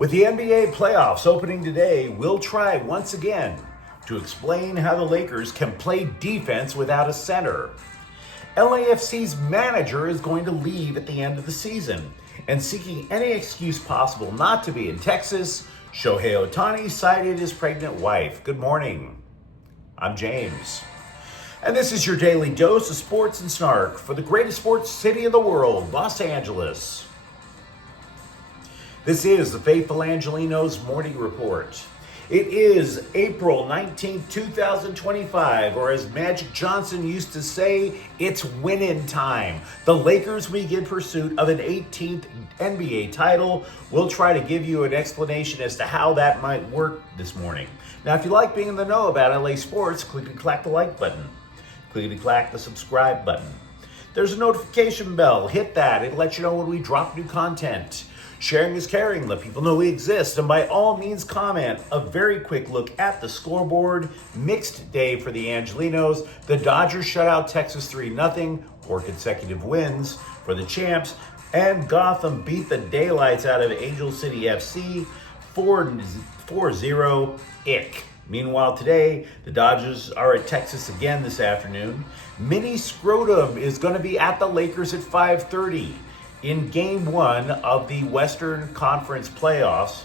With the NBA playoffs opening today, we'll try once again to explain how the Lakers can play defense without a center. LAFC's manager is going to leave at the end of the season, and seeking any excuse possible not to be in Texas, Shohei Ohtani cited his pregnant wife. Good morning. I'm James. And this is your daily dose of sports and snark for the greatest sports city in the world, Los Angeles. This is the faithful Angelenos Morning Report. It is April 19th, 2025, or as Magic Johnson used to say, it's winning time. The Lakers begin pursuit of an 18th NBA title. We'll try to give you an explanation as to how that might work this morning. Now, if you like being in the know about LA sports, click-clack the like button. Click-clack the subscribe button. There's a notification bell. Hit that. It lets you know when we drop new content. Sharing is caring. Let people know we exist. And by all means, comment. A very quick look at the scoreboard. Mixed day for the Angelenos. The Dodgers shut out Texas 3-0. 4 consecutive wins for the champs. And Gotham beat the daylights out of Angel City FC 4-0. Ick. Meanwhile, today, the Dodgers are at Texas again this afternoon. Mini Scrotum is going to be at the Lakers at 5:30. In Game 1 of the Western Conference playoffs.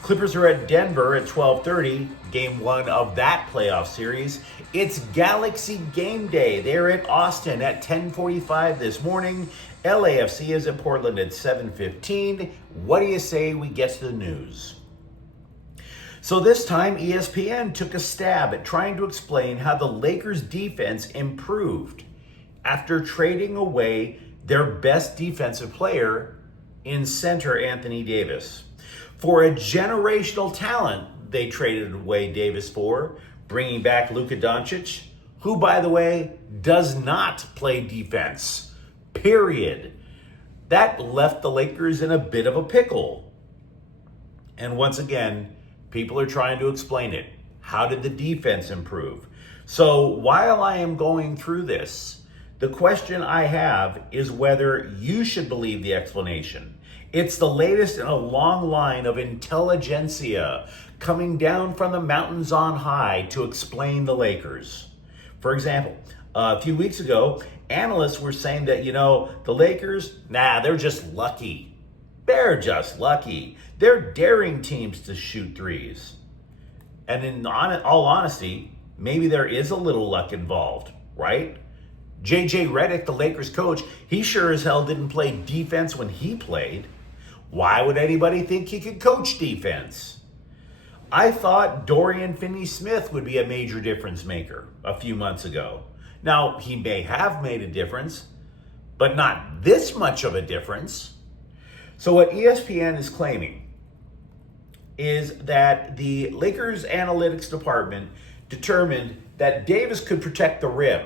Clippers are at Denver at 12:30, Game 1 of that playoff series. It's Galaxy Game Day. They're at Austin at 10:45 this morning. LAFC is at Portland at 7:15. What do you say we get to the news? So this time, ESPN took a stab at trying to explain how the Lakers' defense improved after trading away their best defensive player in center Anthony Davis. For a generational talent, they traded away Davis for, bringing back Luka Doncic, who, by the way, does not play defense, period. That left the Lakers in a bit of a pickle. And once again, people are trying to explain it. How did the defense improve? So while I am going through this, the question I have is whether you should believe the explanation. It's the latest in a long line of intelligentsia coming down from the mountains on high to explain the Lakers. For example, a few weeks ago, analysts were saying that, the Lakers, they're just lucky. They're just lucky. They're daring teams to shoot threes. And in all honesty, maybe there is a little luck involved, right? JJ Redick, the Lakers coach, he sure as hell didn't play defense when he played. Why would anybody think he could coach defense? I thought Dorian Finney-Smith would be a major difference maker a few months ago. Now, he may have made a difference, but not this much of a difference. So what ESPN is claiming is that the Lakers analytics department determined that Davis could protect the rim.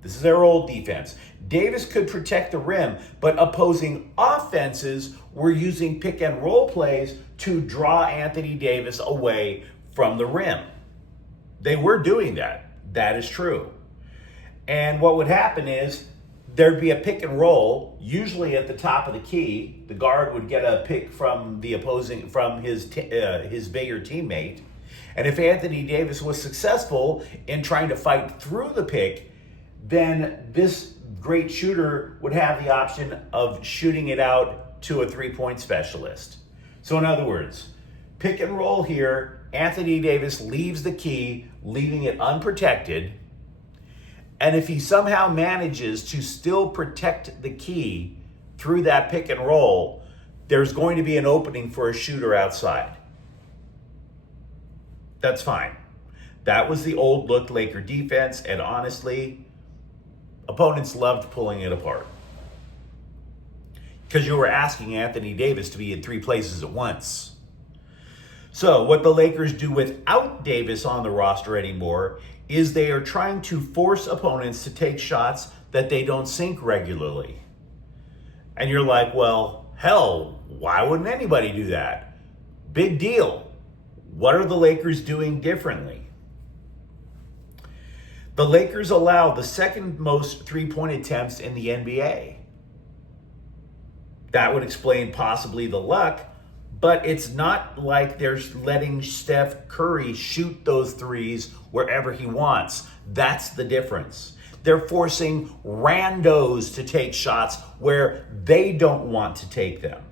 This is their old defense. Davis could protect the rim, but opposing offenses were using pick and roll plays to draw Anthony Davis away from the rim. They were doing that. That is true. And what would happen is there'd be a pick and roll, usually at the top of the key. The guard would get a pick from his bigger teammate. And if Anthony Davis was successful in trying to fight through the pick, then this great shooter would have the option of shooting it out to a three-point specialist. So in other words, pick and roll here, Anthony Davis leaves the key, leaving it unprotected. And if he somehow manages to still protect the key through that pick and roll, there's going to be an opening for a shooter outside. That's fine. That was the old look Laker defense, and honestly, opponents loved pulling it apart because you were asking Anthony Davis to be in three places at once. So what the Lakers do without Davis on the roster anymore is they are trying to force opponents to take shots that they don't sink regularly. And you're like, well, hell, why wouldn't anybody do that? Big deal. What are the Lakers doing differently? The Lakers allow the second most three-point attempts in the NBA. That would explain possibly the luck, But it's not like they're letting Steph Curry shoot those threes wherever he wants. That's the difference. They're forcing randos to take shots where they don't want to take them.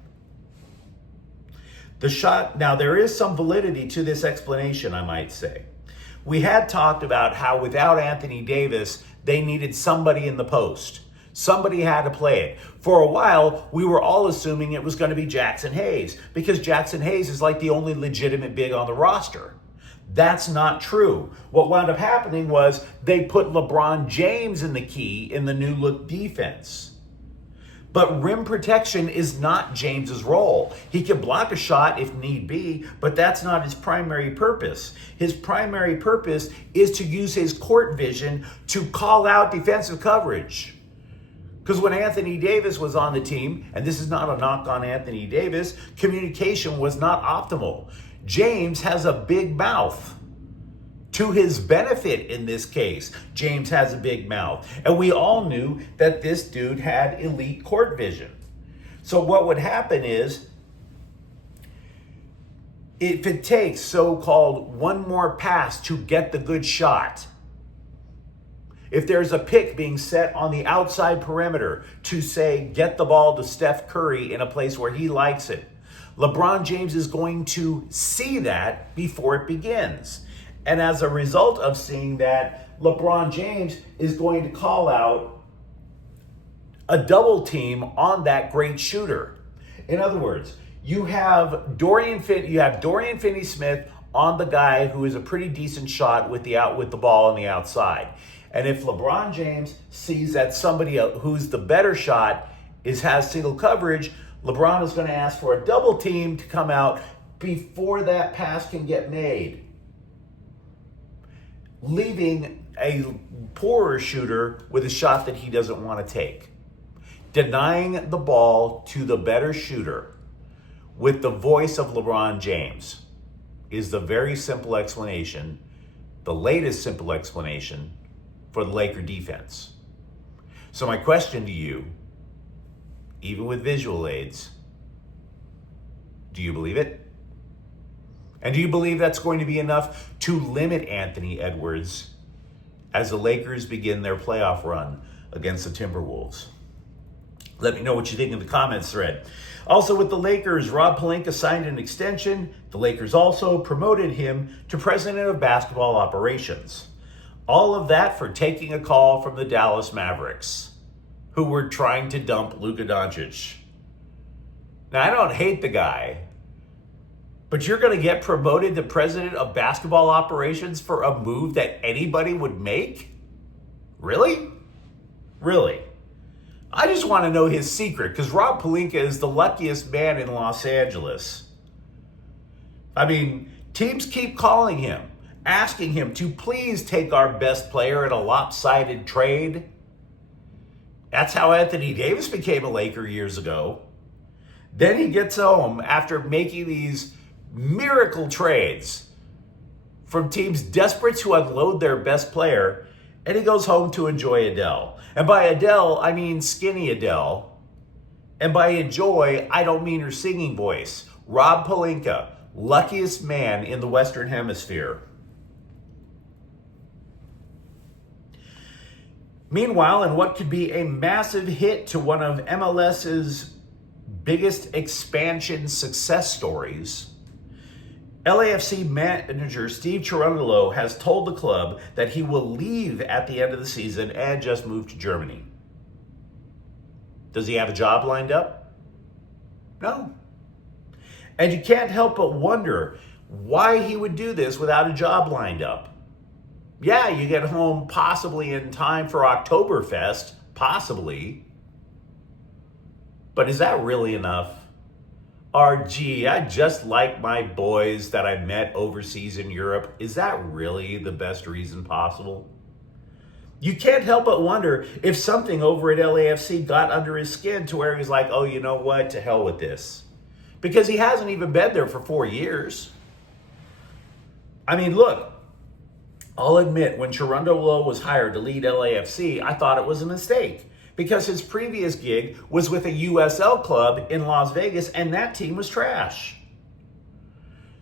The shot, now there is some validity to this explanation, I might say. We had talked about how without Anthony Davis, they needed somebody in the post. Somebody had to play it. For a while, we were all assuming it was going to be Jackson Hayes because Jackson Hayes is like the only legitimate big on the roster. That's not true. What wound up happening was they put LeBron James in the key in the new look defense. But rim protection is not James's role. He can block a shot if need be, but that's not his primary purpose. His primary purpose is to use his court vision to call out defensive coverage. Because when Anthony Davis was on the team, and this is not a knock on Anthony Davis, communication was not optimal. James has a big mouth. To his benefit in this case, James has a big mouth. And we all knew that this dude had elite court vision. So what would happen is, if it takes so-called one more pass to get the good shot, if there's a pick being set on the outside perimeter to say, get the ball to Steph Curry in a place where he likes it, LeBron James is going to see that before it begins. And as a result of seeing that, LeBron James is going to call out a double team on that great shooter. In other words, you have Dorian Finney-Smith on the guy who is a pretty decent shot with the ball on the outside. And if LeBron James sees that somebody who's the better shot has single coverage, LeBron is going to ask for a double team to come out before that pass can get made, leaving a poorer shooter with a shot that he doesn't want to take. Denying the ball to the better shooter with the voice of LeBron James is the very simple explanation, the latest simple explanation for the Laker defense. So my question to you, even with visual aids, do you believe it? And do you believe that's going to be enough to limit Anthony Edwards as the Lakers begin their playoff run against the Timberwolves? Let me know what you think in the comments thread. Also with the Lakers, Rob Pelinka signed an extension. The Lakers also promoted him to president of basketball operations. All of that for taking a call from the Dallas Mavericks, who were trying to dump Luka Doncic. Now, I don't hate the guy, but you're going to get promoted to president of basketball operations for a move that anybody would make? Really? Really? I just want to know his secret, because Rob Pelinka is the luckiest man in Los Angeles. I mean, teams keep calling him, asking him to please take our best player in a lopsided trade. That's how Anthony Davis became a Laker years ago. Then he gets home after making these miracle trades from teams desperate to unload their best player, and he goes home to enjoy Adele. And by Adele, I mean skinny Adele. And by enjoy, I don't mean her singing voice. Rob Pelinka, luckiest man in the Western Hemisphere. Meanwhile, in what could be a massive hit to one of MLS's biggest expansion success stories, LAFC manager Steve Cherundolo has told the club that he will leave at the end of the season and just move to Germany. Does he have a job lined up? No. And you can't help but wonder why he would do this without a job lined up. Yeah, you get home possibly in time for Oktoberfest, possibly. But is that really enough? Or, gee, I just like my boys that I met overseas in Europe. Is that really the best reason possible? You can't help but wonder if something over at LAFC got under his skin to where he's like, oh, you know what? To hell with this. Because he hasn't even been there for 4 years. I mean, look, I'll admit, when Cherundolo was hired to lead LAFC, I thought it was a mistake. Because his previous gig was with a USL club in Las Vegas, and that team was trash.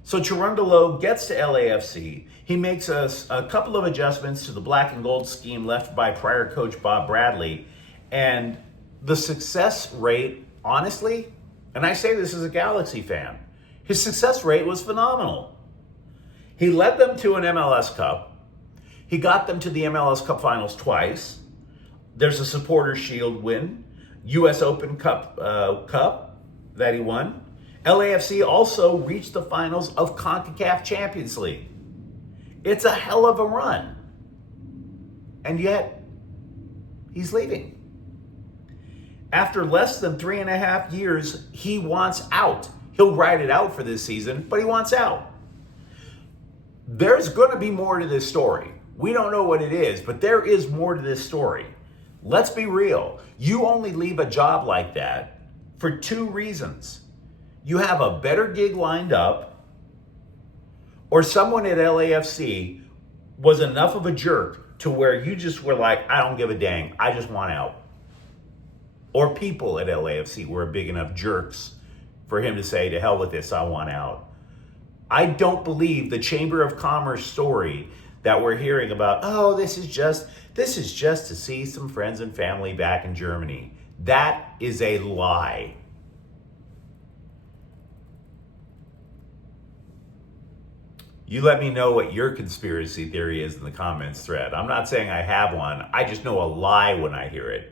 So Cherundolo gets to LAFC. He makes a couple of adjustments to the black and gold scheme left by prior coach Bob Bradley. And the success rate, honestly, and I say this as a Galaxy fan, his success rate was phenomenal. He led them to an MLS Cup. He got them to the MLS Cup finals twice. There's a Supporters Shield win, US Open Cup that he won. LAFC also reached the finals of CONCACAF Champions League. It's a hell of a run. And yet, he's leaving. After less than 3.5 years, he wants out. He'll ride it out for this season, but he wants out. There's going to be more to this story. We don't know what it is, but there is more to this story. Let's be real. You only leave a job like that for 2 reasons. You have a better gig lined up, or someone at LAFC was enough of a jerk to where you just were like, I don't give a dang, I just want out. Or people at LAFC were big enough jerks for him to say, to hell with this, I want out. I don't believe the Chamber of Commerce story that we're hearing about, oh, this is just to see some friends and family back in Germany. That is a lie. You let me know what your conspiracy theory is in the comments thread. I'm not saying I have one. I just know a lie when I hear it.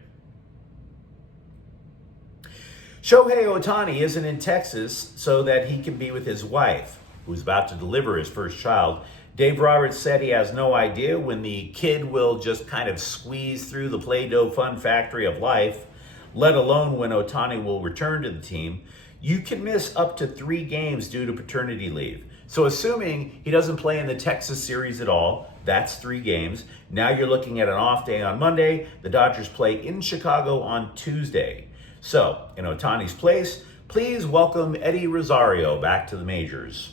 Shohei Ohtani isn't in Texas so that he can be with his wife, who's about to deliver his first child. Dave Roberts said he has no idea when the kid will just kind of squeeze through the Play-Doh fun factory of life, let alone when Ohtani will return to the team. You can miss up to 3 games due to paternity leave. So assuming he doesn't play in the Texas series at all, that's 3 games. Now you're looking at an off day on Monday. The Dodgers play in Chicago on Tuesday. So in Ohtani's place, please welcome Eddie Rosario back to the majors.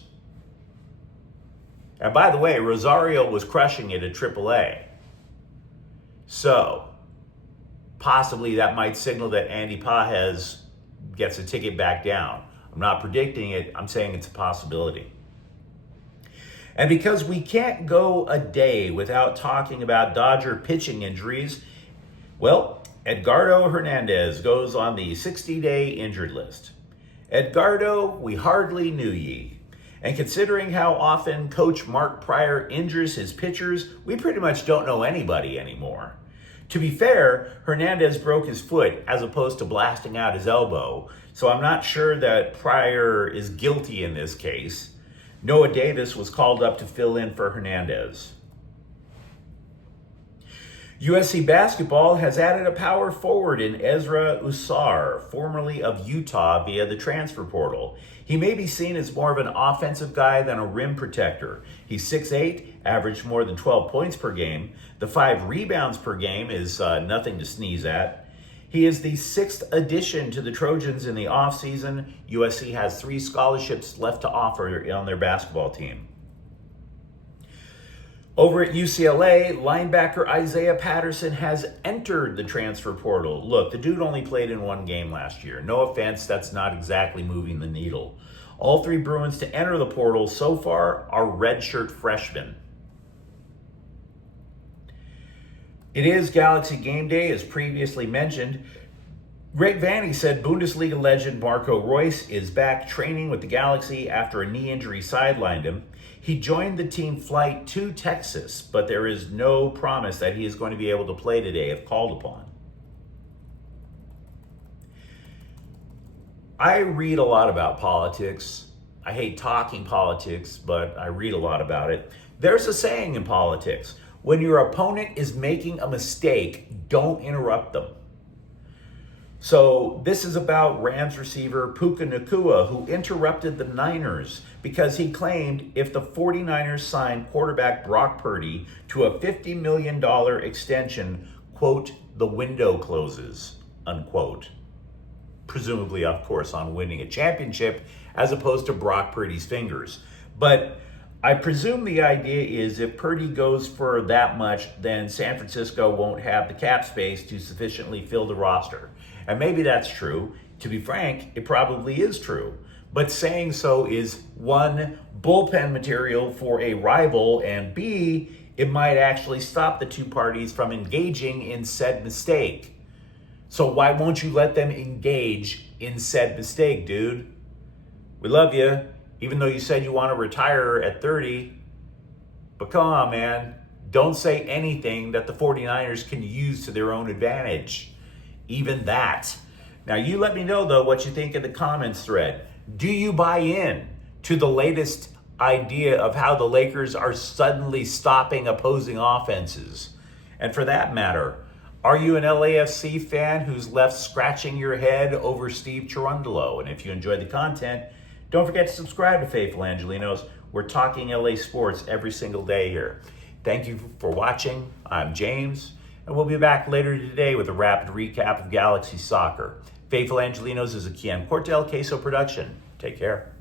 And by the way, Rosario was crushing it at AAA. So possibly that might signal that Andy Pages gets a ticket back down. I'm not predicting it. I'm saying it's a possibility. And because we can't go a day without talking about Dodger pitching injuries, well, Edgardo Hernandez goes on the 60-day injured list. Edgardo, we hardly knew ye. And considering how often Coach Mark Pryor injures his pitchers, we pretty much don't know anybody anymore. To be fair, Hernandez broke his foot as opposed to blasting out his elbow, so I'm not sure that Pryor is guilty in this case. Noah Davis was called up to fill in for Hernandez. USC basketball has added a power forward in Ezra Usar, formerly of Utah, via the transfer portal. He may be seen as more of an offensive guy than a rim protector. He's 6'8", averaged more than 12 points per game. The 5 rebounds per game is nothing to sneeze at. He is the 6th addition to the Trojans in the offseason. USC has 3 scholarships left to offer on their basketball team. Over at UCLA, linebacker Isaiah Patterson has entered the transfer portal. Look, the dude only played in 1 game last year. No offense, that's not exactly moving the needle. All 3 Bruins to enter the portal so far are redshirt freshmen. It is Galaxy Game Day, as previously mentioned. Greg Vanney said Bundesliga legend Marco Reus is back training with the Galaxy after a knee injury sidelined him. He joined the team flight to Texas, but there is no promise that he is going to be able to play today if called upon. I read a lot about politics. I hate talking politics, but I read a lot about it. There's a saying in politics: when your opponent is making a mistake, don't interrupt them. So this is about Rams receiver Puka Nacua, who interrupted the Niners because he claimed if the 49ers signed quarterback Brock Purdy to a $50 million extension, quote, the window closes, unquote. Presumably, of course, on winning a championship as opposed to Brock Purdy's fingers. But I presume the idea is if Purdy goes for that much, then San Francisco won't have the cap space to sufficiently fill the roster. And maybe that's true. To be frank, it probably is true. But saying so is one bullpen material for a rival, and B, it might actually stop the two parties from engaging in said mistake. So why won't you let them engage in said mistake, dude? We love you, even though you said you want to retire at 30. But come on, man. Don't say anything that the 49ers can use to their own advantage. Even that. Now, you let me know, though, what you think in the comments thread. Do you buy in to the latest idea of how the Lakers are suddenly stopping opposing offenses? And for that matter, are you an LAFC fan who's left scratching your head over Steve Cherundolo? And if you enjoy the content, don't forget to subscribe to Faithful Angelenos. We're talking LA sports every single day here. Thank you for watching. I'm James, and we'll be back later today with a rapid recap of Galaxy Soccer. Faithful Angelenos is a Kian Cortel Queso production. Take care.